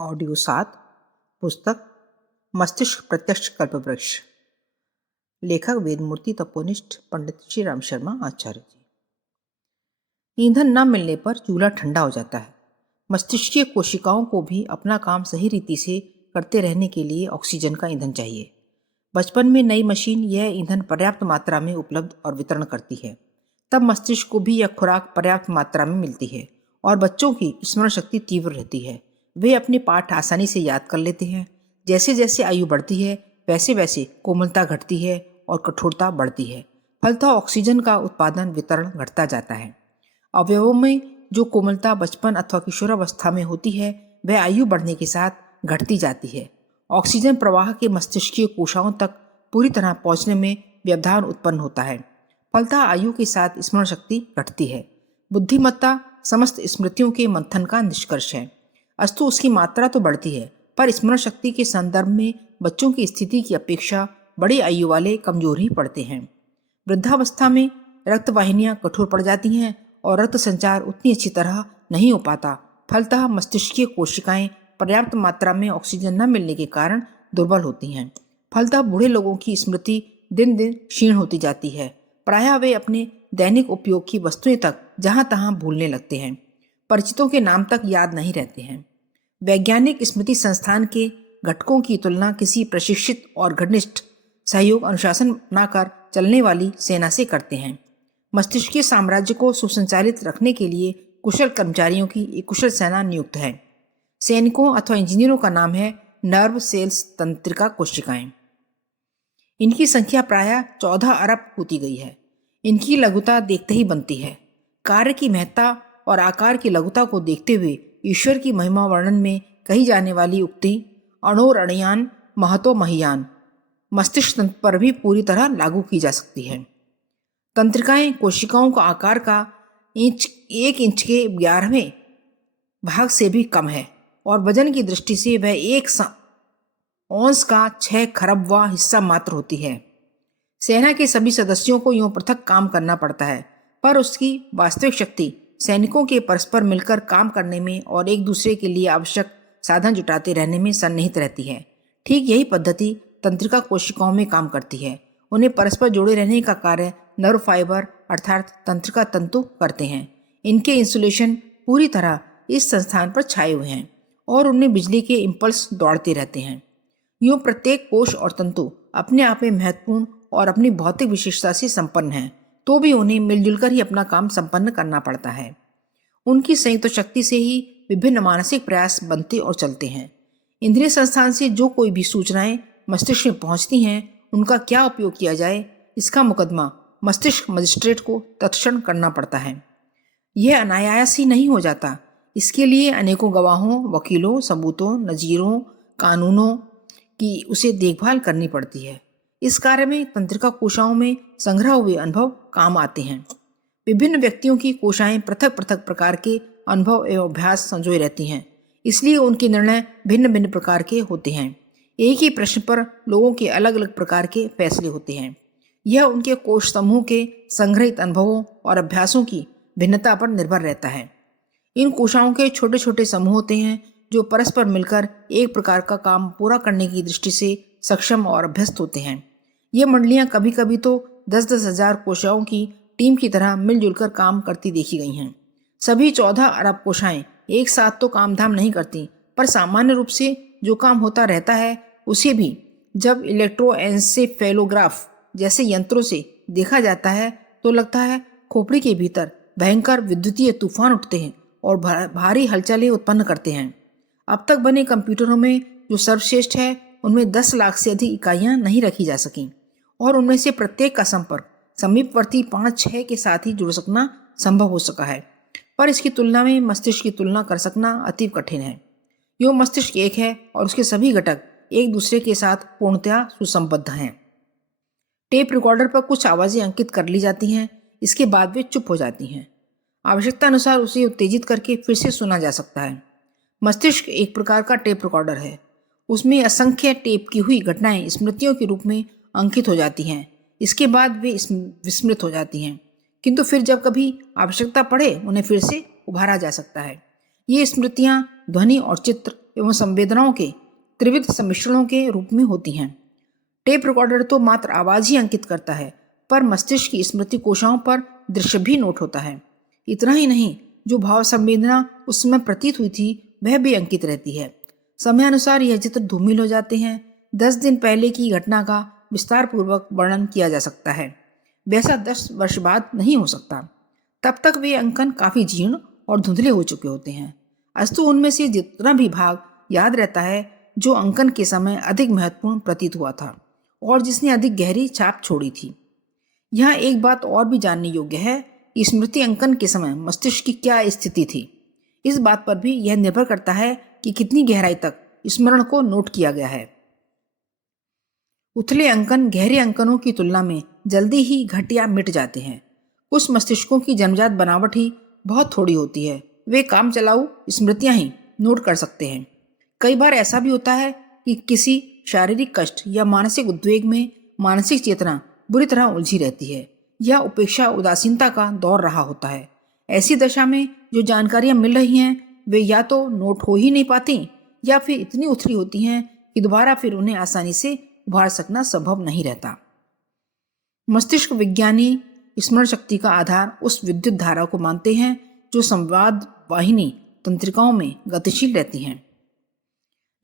Audio 7 पुस्तक मस्तिष्क प्रत्यक्ष कल्पवृक्ष। लेखक वेदमूर्ति तपोनिष्ठ पंडित श्री राम शर्मा आचार्य जी। ईंधन न मिलने पर चूल्हा ठंडा हो जाता है। मस्तिष्कीय कोशिकाओं को भी अपना काम सही रीति से करते रहने के लिए ऑक्सीजन का ईंधन चाहिए। बचपन में नई मशीन यह ईंधन पर्याप्त मात्रा में उपलब्ध और वितरण करती है। तब मस्तिष्क को भी यह खुराक पर्याप्त मात्रा में मिलती है और बच्चों की स्मरण शक्ति तीव्र रहती है। वे अपने पाठ आसानी से याद कर लेते हैं। जैसे जैसे आयु बढ़ती है वैसे वैसे कोमलता घटती है और कठोरता बढ़ती है। फलतः ऑक्सीजन का उत्पादन वितरण घटता जाता है। अवयवों में जो कोमलता बचपन अथवा किशोरावस्था में होती है वह आयु बढ़ने के साथ घटती जाती है। ऑक्सीजन प्रवाह के मस्तिष्कीय कोशिकाओं तक पूरी तरह पहुंचने में व्यवधान उत्पन्न होता है। फलतः आयु के साथ स्मरण शक्ति घटती है। बुद्धिमत्ता समस्त स्मृतियों के मंथन का निष्कर्ष है। अस्तु उसकी मात्रा तो बढ़ती है, पर स्मरण शक्ति के संदर्भ में बच्चों की स्थिति की अपेक्षा बड़ी आयु वाले कमजोर ही पड़ते हैं। वृद्धावस्था में रक्त वाहिनियां कठोर पड़ जाती हैं और रक्त संचार उतनी अच्छी तरह नहीं हो पाता। फलतः मस्तिष्कीय कोशिकाएं पर्याप्त मात्रा में ऑक्सीजन न मिलने के कारण दुर्बल होती हैं। फलतः बूढ़े लोगों की स्मृति दिन दिन क्षीण होती जाती है। प्रायः वे अपने दैनिक उपयोग की वस्तुएं तक जहां तहां भूलने लगते हैं। परिचितों के नाम तक याद नहीं रहते हैं। वैज्ञानिक स्मृति संस्थान के घटकों की तुलना किसी प्रशिक्षित और घनिष्ठ सहयोग अनुशासन न कर चलने वाली सेना से करते हैं। मस्तिष्कीय साम्राज्य को सुसंचालित रखने के लिए कुशल कर्मचारियों की एक कुशल सेना नियुक्त है। सैनिकों अथवा इंजीनियरों का नाम है नर्व सेल्स तंत्रिका कोशिकाएं। इनकी संख्या प्रायः 14 अरब होती गई है। इनकी लघुता देखते ही बनती है। कार्य की महत्ता और आकार की लघुता को देखते हुए ईश्वर की महिमा वर्णन में कही जाने वाली उक्ति अणोरणयान महतो महियान मस्तिष्क तंत्र पर भी पूरी तरह लागू की जा सकती है। तंत्रिकाएं कोशिकाओं का आकार का 1 इंच के 11वें भाग से भी कम है और वजन की दृष्टि से वह 1 औंस का 6 खरबवां हिस्सा मात्र होती है। सेना के सभी सदस्यों को यूं पृथक काम करना पड़ता है, पर उसकी वास्तविक शक्ति सैनिकों के परस्पर मिलकर काम करने में और एक दूसरे के लिए आवश्यक साधन जुटाते रहने में सन्निहित रहती है। ठीक यही पद्धति तंत्रिका कोशिकाओं में काम करती है। उन्हें परस्पर जोड़े रहने का कार्य नर्व फाइबर अर्थात तंत्रिका तंतु करते हैं। इनके इंसुलेशन पूरी तरह इस संस्थान पर छाए हुए हैं और उनमें बिजली के इम्पल्स दौड़ते रहते हैं। यूं प्रत्येक कोश और तंतु अपने आप में महत्वपूर्ण और अपनी भौतिक विशेषता से संपन्न है, तो भी उन्हें मिलजुल कर ही अपना काम संपन्न करना पड़ता है। उनकी संयुक्त शक्ति से ही विभिन्न मानसिक प्रयास बनते और चलते हैं। इंद्रिय संस्थान से जो कोई भी सूचनाएं मस्तिष्क में पहुंचती हैं, उनका क्या उपयोग किया जाए, इसका मुकदमा मस्तिष्क मजिस्ट्रेट को तत्क्षण करना पड़ता है। यह अनायास ही नहीं हो जाता। इसके लिए अनेकों गवाहों, वकीलों, सबूतों, नजीरों, कानूनों की उसे देखभाल करनी पड़ती है। इस कार्य में तंत्रिका कोशिकाओं में संग्रह हुए अनुभव काम आते हैं। विभिन्न व्यक्तियों की कोशिकाएं पृथक पृथक प्रकार के अनुभव एवं अभ्यास संजोए रहती हैं, इसलिए उनके निर्णय भिन्न भिन्न प्रकार के होते हैं। एक ही प्रश्न पर लोगों के अलग अलग प्रकार के फैसले होते हैं। यह उनके कोश समूह के संग्रहित अनुभवों और अभ्यासों की भिन्नता पर निर्भर रहता है। इन कोशिकाओं के छोटे छोटे समूह होते हैं जो परस्पर मिलकर एक प्रकार का काम पूरा करने की दृष्टि से सक्षम और अभ्यस्त होते हैं। ये मंडलियां कभी कभी तो 10-10 हजार कोशिकाओं की टीम की तरह मिलजुल कर काम करती देखी गई हैं। सभी 14 अरब कोशिकाएं एक साथ तो काम धाम नहीं करती, पर सामान्य रूप से जो काम होता रहता है उसे भी जब इलेक्ट्रोएन्सेफेलोग्राफ जैसे यंत्रों से देखा जाता है तो लगता है खोपड़ी के भीतर भयंकर विद्युतीय तूफान उठते हैं और भारी हलचलें उत्पन्न करते हैं। अब तक बने कंप्यूटरों में जो सर्वश्रेष्ठ है उनमें 10 लाख से अधिक इकाइयां नहीं रखी जा सकीं और उनमें से प्रत्येक का संपर्क समीपवर्ती 5-6 के साथ ही जुड़ सकना संभव हो सका है, पर इसकी तुलना में मस्तिष्क की तुलना कर सकना अति कठिन है। यूँ मस्तिष्क एक है और उसके सभी घटक एक दूसरे के साथ पूर्णतया सुसंबद्ध हैं। टेप रिकॉर्डर पर कुछ आवाज़ें अंकित कर ली जाती हैं, इसके बाद वे चुप हो जाती हैं। आवश्यकता अनुसार उसे उत्तेजित करके फिर से सुना जा सकता है। मस्तिष्क एक प्रकार का टेप रिकॉर्डर है। उसमें असंख्य टेप की हुई घटनाएं स्मृतियों के रूप में अंकित हो जाती हैं। इसके बाद वे विस्मृत हो जाती हैं, किंतु फिर जब कभी आवश्यकता पड़े उन्हें फिर से उभारा जा सकता है। ये स्मृतियाँ ध्वनि और चित्र एवं संवेदनाओं के त्रिविध सम्मिश्रणों के रूप में होती हैं। टेप रिकॉर्डर तो मात्र आवाज ही अंकित करता है, पर मस्तिष्क की स्मृति कोशिकाओं पर दृश्य भी नोट होता है। इतना ही नहीं, जो भाव संवेदना उस समय प्रतीत हुई थी वह भी अंकित रहती है। समयानुसार यह चित्र धूमिल हो जाते हैं। 10 दिन पहले की घटना का विस्तार पूर्वक वर्णन किया जा सकता है, वैसा 10 वर्ष बाद नहीं हो सकता। तब तक वे अंकन काफी जीर्ण और धुंधले हो चुके होते हैं। अस्तु उनमें से जितना भी भाग याद रहता है जो अंकन के समय अधिक महत्वपूर्ण प्रतीत हुआ था और जिसने अधिक गहरी छाप छोड़ी थी। यहाँ एक बात और भी जानने योग्य है कि स्मृति अंकन के समय मस्तिष्क की क्या स्थिति थी। इस बात पर भी यह निर्भर करता है कि कितनी गहराई तक स्मरण को नोट किया गया है। उथले अंकन गहरे अंकनों की तुलना में जल्दी ही घट या मिट जाते हैं। कुछ मस्तिष्कों की जन्मजात बनावट ही बहुत थोड़ी होती है, वे काम चलाऊ स्मृतियां ही नोट कर सकते हैं। कई बार ऐसा भी होता है कि किसी शारीरिक कष्ट या मानसिक उद्वेग में मानसिक चेतना बुरी तरह उलझी रहती है या उपेक्षा उदासीनता का दौर रहा होता है। ऐसी दशा में जो जानकारियां मिल रही हैं वे या तो नोट हो ही नहीं पाती या फिर इतनी उथली होती हैं कि दोबारा फिर उन्हें आसानी से उभार सकना संभव नहीं रहता। मस्तिष्क विज्ञानी स्मरण शक्ति का आधार उस विद्युत धारा को मानते हैं जो संवाद वाहिनी तंत्रिकाओं में गतिशील रहती हैं।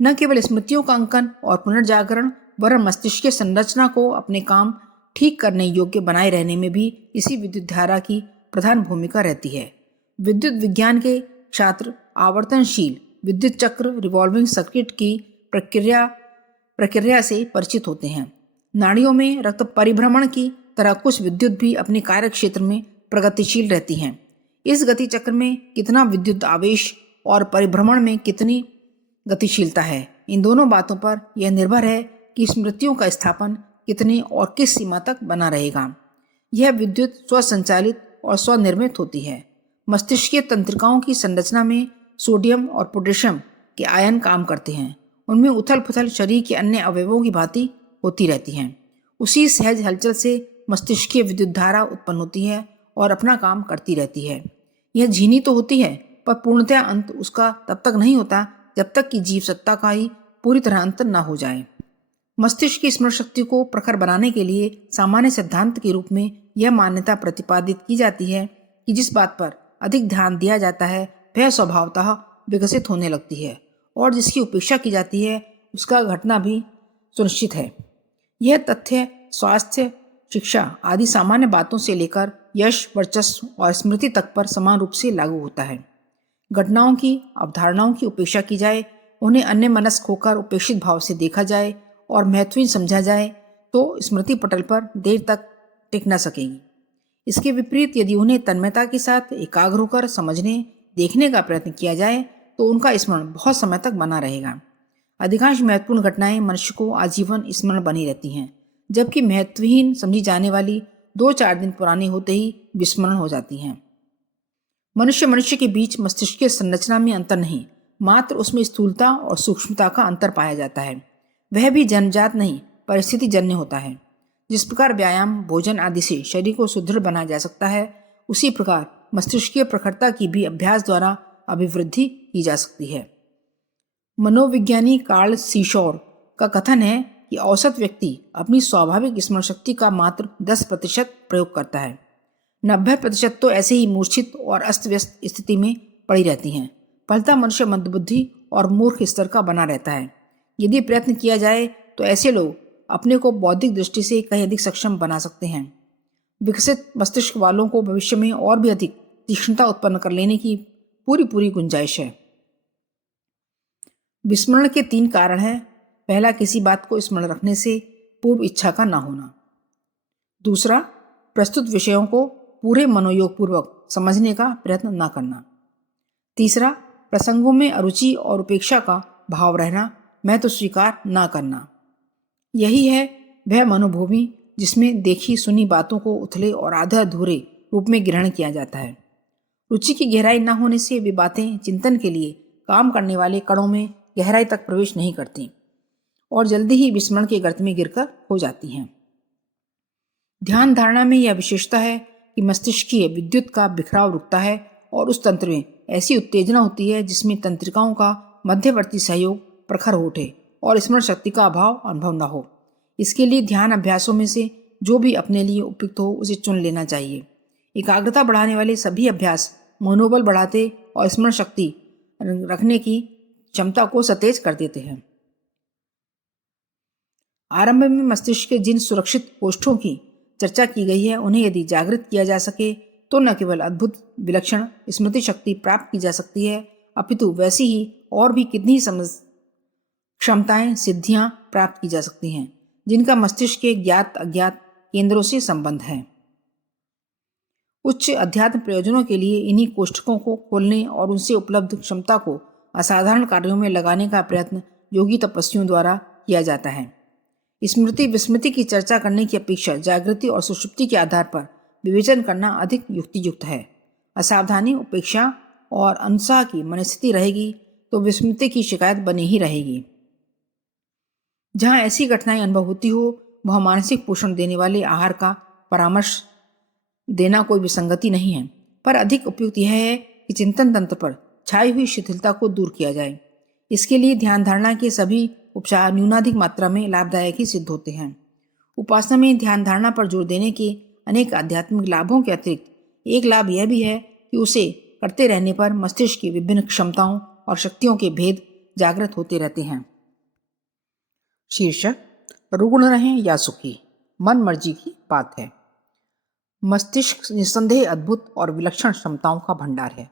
न केवल स्मृतियों का अंकन और पुनर्जागरण वरन मस्तिष्क की संरचना को अपने काम ठीक करने योग्य बनाए रहने में भी इसी विद्युत धारा की प्रधान भूमिका रहती है। विद्युत विज्ञान के छात्र आवर्तनशील विद्युत चक्र रिवॉल्विंग सर्किट की प्रक्रिया से परिचित होते हैं। नाड़ियों में रक्त परिभ्रमण की तरह कुछ विद्युत भी अपने कार्य क्षेत्र में प्रगतिशील रहती हैं। इस गति चक्र में कितना विद्युत आवेश और परिभ्रमण में कितनी गतिशीलता है, इन दोनों बातों पर यह निर्भर है कि स्मृतियों का स्थापन कितने और किस सीमा तक बना रहेगा। यह विद्युत स्वसंचालित और स्वनिर्मित होती है। मस्तिष्कीय तंत्रिकाओं की संरचना में सोडियम और पोटेशियम के आयन काम करते हैं। उनमें उथल पुथल शरीर के अन्य अवयवों की भांति होती रहती हैं। उसी सहज हलचल से मस्तिष्कीय विद्युत धारा उत्पन्न होती है और अपना काम करती रहती है। यह झीनी तो होती है, पर पूर्णतया अंत उसका तब तक नहीं होता जब तक कि जीव सत्ता का ही पूरी तरह अंत न हो जाए। मस्तिष्क की स्मरण शक्ति को प्रखर बनाने के लिए सामान्य सिद्धांत के रूप में यह मान्यता प्रतिपादित की जाती है कि जिस बात पर अधिक ध्यान दिया जाता है वह स्वभावतः विकसित होने लगती है और जिसकी उपेक्षा की जाती है उसका घटना भी सुनिश्चित है। यह तथ्य स्वास्थ्य, शिक्षा आदि सामान्य बातों से लेकर यश, वर्चस्व और स्मृति तक पर समान रूप से लागू होता है। घटनाओं की अवधारणाओं की उपेक्षा की जाए, उन्हें अन्य मनस्क होकर उपेक्षित भाव से देखा जाए और महत्वहीन समझा जाए तो स्मृति पटल पर देर तक टिक न सकेगी। इसके विपरीत यदि उन्हें तन्मयता के साथ एकाग्र होकर समझने देखने का प्रयत्न किया जाए तो उनका स्मरण बहुत समय तक बना रहेगा। अधिकांश महत्वपूर्ण घटनाएं मनुष्य को आजीवन स्मरण बनी रहती हैं, जबकि महत्वहीन समझी जाने वाली 2-4 दिन पुरानी होते ही विस्मरण हो जाती हैं। मनुष्य के बीच मस्तिष्क संरचना में अंतर नहीं, मात्र उसमें स्थूलता और सूक्ष्मता का अंतर पाया जाता है। वह भी जन्मजात नहीं, परिस्थिति जन्य होता है। जिस प्रकार व्यायाम, भोजन आदि से शरीर को सुदृढ़ बनाया जा सकता है, उसी प्रकार मस्तिष्कीय प्रखरता की भी अभ्यास द्वारा अभिवृद्धि की जा सकती है। मनोविज्ञानी कार्ल सीशोर का कथन है कि औसत व्यक्ति अपनी स्वाभाविक स्मरण शक्ति का मात्र 10% प्रयोग करता है। 90% तो ऐसे ही मूर्छित और अस्त व्यस्त स्थिति में पड़ी रहती हैं। फलतः मनुष्य मंदबुद्धि और मूर्ख स्तर का बना रहता है। यदि प्रयत्न किया जाए तो ऐसे लोग अपने को बौद्धिक दृष्टि से कहीं अधिक सक्षम बना सकते हैं। विकसित मस्तिष्क वालों को भविष्य में और भी अधिक तीक्ष्णता उत्पन्न कर लेने की पूरी गुंजाइश है। विस्मरण के 3 कारण हैं। पहला, किसी बात को स्मरण रखने से पूर्व इच्छा का ना होना। दूसरा, प्रस्तुत विषयों को पूरे मनोयोग पूर्वक समझने का प्रयत्न न करना। तीसरा, प्रसंगों में अरुचि और उपेक्षा का भाव रहना, महत्व स्वीकार न करना। यही है वह मनोभूमि जिसमें देखी सुनी बातों को उथले और आधा अधूरे रूप में ग्रहण किया जाता है। रुचि की गहराई न होने से वे बातें चिंतन के लिए काम करने वाले कणों में गहराई तक प्रवेश नहीं करती और जल्दी ही विस्मरण के गर्त में गिरकर हो जाती हैं। ध्यान धारणा में यह विशेषता है कि मस्तिष्कीय विद्युत का बिखराव रुकता है और उस तंत्र में ऐसी उत्तेजना होती है जिसमें तंत्रिकाओं का मध्यवर्ती सहयोग प्रखर हो उठे और स्मरण शक्ति का अभाव अनुभव न हो। इसके लिए ध्यान अभ्यासों में से जो भी अपने लिए उपयुक्त हो उसे चुन लेना चाहिए। एकाग्रता बढ़ाने वाले सभी अभ्यास मनोबल बढ़ाते और स्मरण शक्ति रखने की क्षमता को सतेज कर देते हैं। आरंभ में मस्तिष्क के जिन सुरक्षित कोष्ठों की चर्चा की गई है उन्हें यदि जागृत किया जा सके तो न केवल अद्भुत विलक्षण स्मृति शक्ति प्राप्त की जा सकती है, अपितु वैसी ही और भी कितनी क्षमताएं सिद्धियां प्राप्त की जा सकती हैं जिनका मस्तिष्क के ज्ञात अज्ञात केंद्रों से संबंध है। उच्च अध्यात्म प्रयोजनों के लिए इन्हीं कोष्ठकों को खोलने और उनसे उपलब्ध क्षमता को असाधारण कार्यों में लगाने का प्रयत्न योगी तपस्वियों द्वारा किया जाता है। स्मृति विस्मृति की चर्चा करने की अपेक्षा जागृति और सुषुप्ति के आधार पर विवेचन करना अधिक युक्तियुक्त है। असावधानी, उपेक्षा और अनुत्साह की मनस्थिति रहेगी तो विस्मृति की शिकायत बनी ही रहेगी। जहाँ ऐसी घटनाएं अनुभव होती हो वह मानसिक पोषण देने वाले आहार का परामर्श देना कोई विसंगति नहीं है, पर अधिक उपयुक्त यह है कि चिंतन तंत्र पर छाई हुई शिथिलता को दूर किया जाए। इसके लिए ध्यान धारणा के सभी उपचार न्यूनाधिक मात्रा में लाभदायक ही सिद्ध होते हैं। उपासना में ध्यान धारणा पर जोर देने के अनेक आध्यात्मिक लाभों के अतिरिक्त एक लाभ यह भी है कि उसे करते रहने पर मस्तिष्क की विभिन्न क्षमताओं और शक्तियों के भेद जागृत होते रहते हैं। शीर्षक: रुग्ण रहें या सुखी, मन मर्जी की बात है। मस्तिष्क निस्संदेह अद्भुत और विलक्षण क्षमताओं का भंडार है।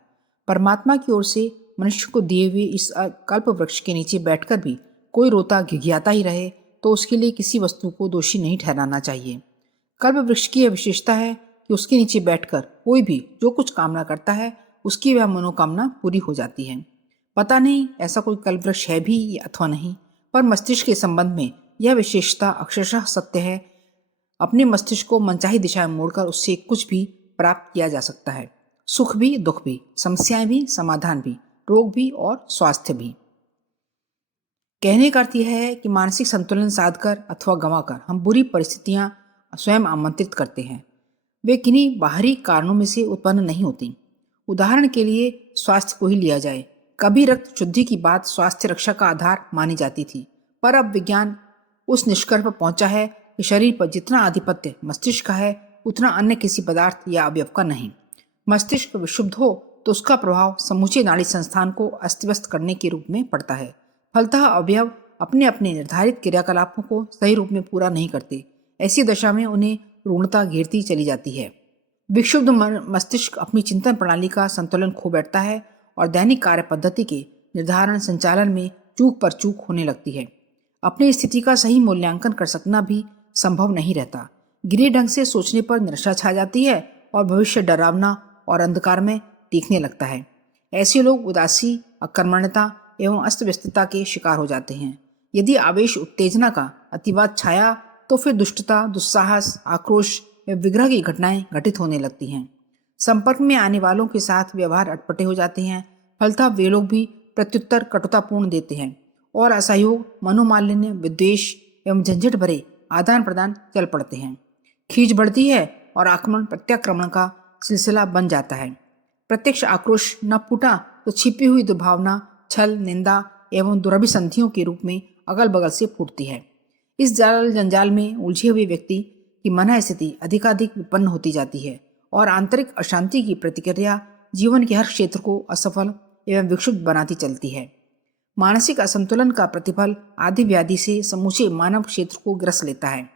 परमात्मा की ओर से मनुष्य को दिए हुए इस कल्प वृक्ष के नीचे बैठकर भी कोई रोता घिघियाता ही रहे तो उसके लिए किसी वस्तु को दोषी नहीं ठहराना चाहिए। कल्प वृक्ष की यह विशेषता है कि उसके नीचे बैठकर कोई भी जो कुछ कामना करता है उसकी वह मनोकामना पूरी हो जाती है। पता नहीं ऐसा कोई कल्प वृक्ष है भी अथवा नहीं, पर मस्तिष्क के संबंध में यह विशेषता अक्षरशः सत्य है। अपने मस्तिष्क को मनचाही दिशा में मोड़कर उससे कुछ भी प्राप्त किया जा सकता है। सुख भी, दुख भी, समस्याएं भी, समाधान भी, रोग भी और स्वास्थ्य भी। कहने का अर्थ यह है कि मानसिक संतुलन साधकर अथवा गंवाकर हम बुरी परिस्थितियां स्वयं आमंत्रित करते हैं। वे किन्हीं बाहरी कारणों में से उत्पन्न नहीं होती। उदाहरण के लिए स्वास्थ्य को ही लिया जाए। कभी रक्त शुद्धि की बात स्वास्थ्य रक्षा का आधार मानी जाती थी, पर अब विज्ञान उस निष्कर्ष पर पहुंचा है कि शरीर पर जितना आधिपत्य मस्तिष्क का है उतना अन्य किसी पदार्थ या अवयव का नहीं। मस्तिष्क विशुद्ध हो तो उसका प्रभाव समूचे नाड़ी संस्थान को अस्त व्यस्त करने के रूप में पड़ता है। फलतः अवयव अपने अपने निर्धारित क्रियाकलापों को सही रूप में पूरा नहीं करते। ऐसी दशा में उन्हें रुग्णता घेरती चली जाती है। विक्षुब्ध मस्तिष्क अपनी चिंतन प्रणाली का संतुलन खो बैठता है और दैनिक कार्य पद्धति के निर्धारण संचालन में चूक पर चूक होने लगती है। अपनी स्थिति का सही मूल्यांकन कर सकना भी संभव नहीं रहता। गिरे ढंग से सोचने पर निराशा छा जाती है और भविष्य डरावना और अंधकार में दिखने लगता है। ऐसे लोग उदासी, अकर्मण्यता एवं अस्त व्यस्तता के शिकार हो जाते हैं। यदि आवेश उत्तेजना का अतिवाद छाया तो फिर दुष्टता, दुस्साहस, आक्रोश एवं विग्रह की घटनाएं घटित होने लगती हैं। संपर्क में आने वालों के साथ व्यवहार अटपटे हो जाते हैं। फलतः वे लोग भी प्रत्युत्तर कटुतापूर्ण देते हैं और असहयोग, मनोमालिन्य, विद्वेष एवं झंझट भरे आदान प्रदान चल पड़ते हैं। खींच बढ़ती है और आक्रमण प्रत्याक्रमण का सिलसिला बन जाता है। प्रत्यक्ष आक्रोश न फूटा तो छिपी हुई दुर्भावना, छल, निंदा एवं दुरभिसंधियों के रूप में अगल बगल से फूटती है। इस जाल जंजाल में उलझे हुए व्यक्ति की मन स्थिति अधिकाधिक विपन्न होती जाती है और आंतरिक अशांति की प्रतिक्रिया जीवन के हर क्षेत्र को असफल एवं विक्षुब्ध बनाती चलती है। मानसिक असंतुलन का प्रतिफल आदि व्याधि से समूचे मानव क्षेत्र को ग्रस लेता है।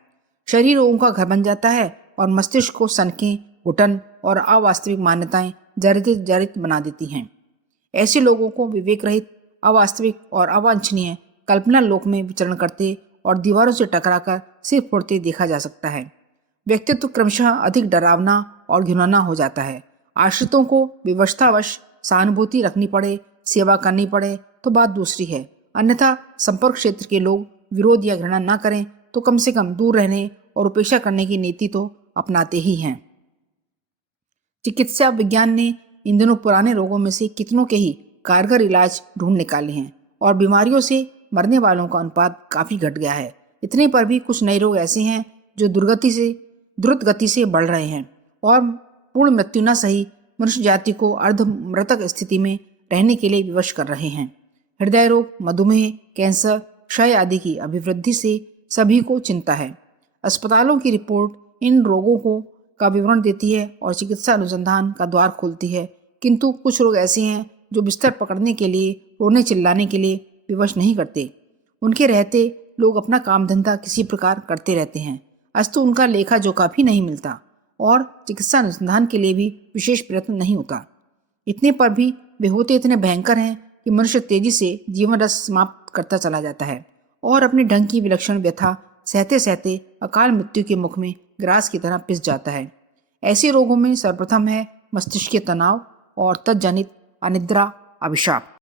शरीर रोगों का घर बन जाता है और मस्तिष्क को सनकें, घुटन और अवास्तविक मान्यताएं जर्जरित बना देती हैं। ऐसे लोगों को विवेक रहित, अवास्तविक और अवांछनीय कल्पना लोक में विचरण करते और दीवारों से टकराकर सिर फोड़ते देखा जा सकता है। व्यक्तित्व क्रमशः अधिक डरावना और घिनौना हो जाता है। आश्रितों को विवशतावश सहानुभूति रखनी पड़े, सेवा करनी पड़े तो बात दूसरी है, अन्यथा संपर्क क्षेत्र के लोग विरोध या घृणा न करें तो कम से कम दूर रहने और उपेक्षा करने की नीति तो अपनाते ही हैं। चिकित्सा विज्ञान ने इन दिनों पुराने रोगों में से कितनों के ही कारगर इलाज ढूंढ निकाले हैं और बीमारियों से मरने वालों का अनुपात काफी घट गया है। इतने पर भी कुछ नए रोग ऐसे हैं जो द्रुत गति से बढ़ रहे हैं और पूर्ण मृत्यु न सही मनुष्य जाति को अर्ध मृतक स्थिति में रहने के लिए विवश कर रहे हैं। हृदय रोग, मधुमेह, कैंसर, क्षय आदि की अभिवृद्धि से सभी को चिंता है। अस्पतालों की रिपोर्ट इन रोगों का विवरण देती है और चिकित्सा अनुसंधान का द्वार खोलती है, किंतु कुछ रोग ऐसे हैं जो बिस्तर पकड़ने के लिए, रोने चिल्लाने के लिए विवश नहीं करते। उनके रहते लोग अपना काम धंधा किसी प्रकार करते रहते हैं, अस्तु उनका लेखा जोखा भी नहीं मिलता और चिकित्सा अनुसंधान के लिए भी विशेष प्रयत्न नहीं होता। इतने पर भी वे होते इतने भयंकर हैं कि मनुष्य तेजी से जीवन रस समाप्त करता चला जाता है और अपने ढंग की विलक्षण व्यथा सहते सहते अकाल मृत्यु के मुख में ग्रास की तरह पिस जाता है। ऐसे रोगों में सर्वप्रथम है मस्तिष्क तनाव और तत्जनित अनिद्रा, अभिशाप।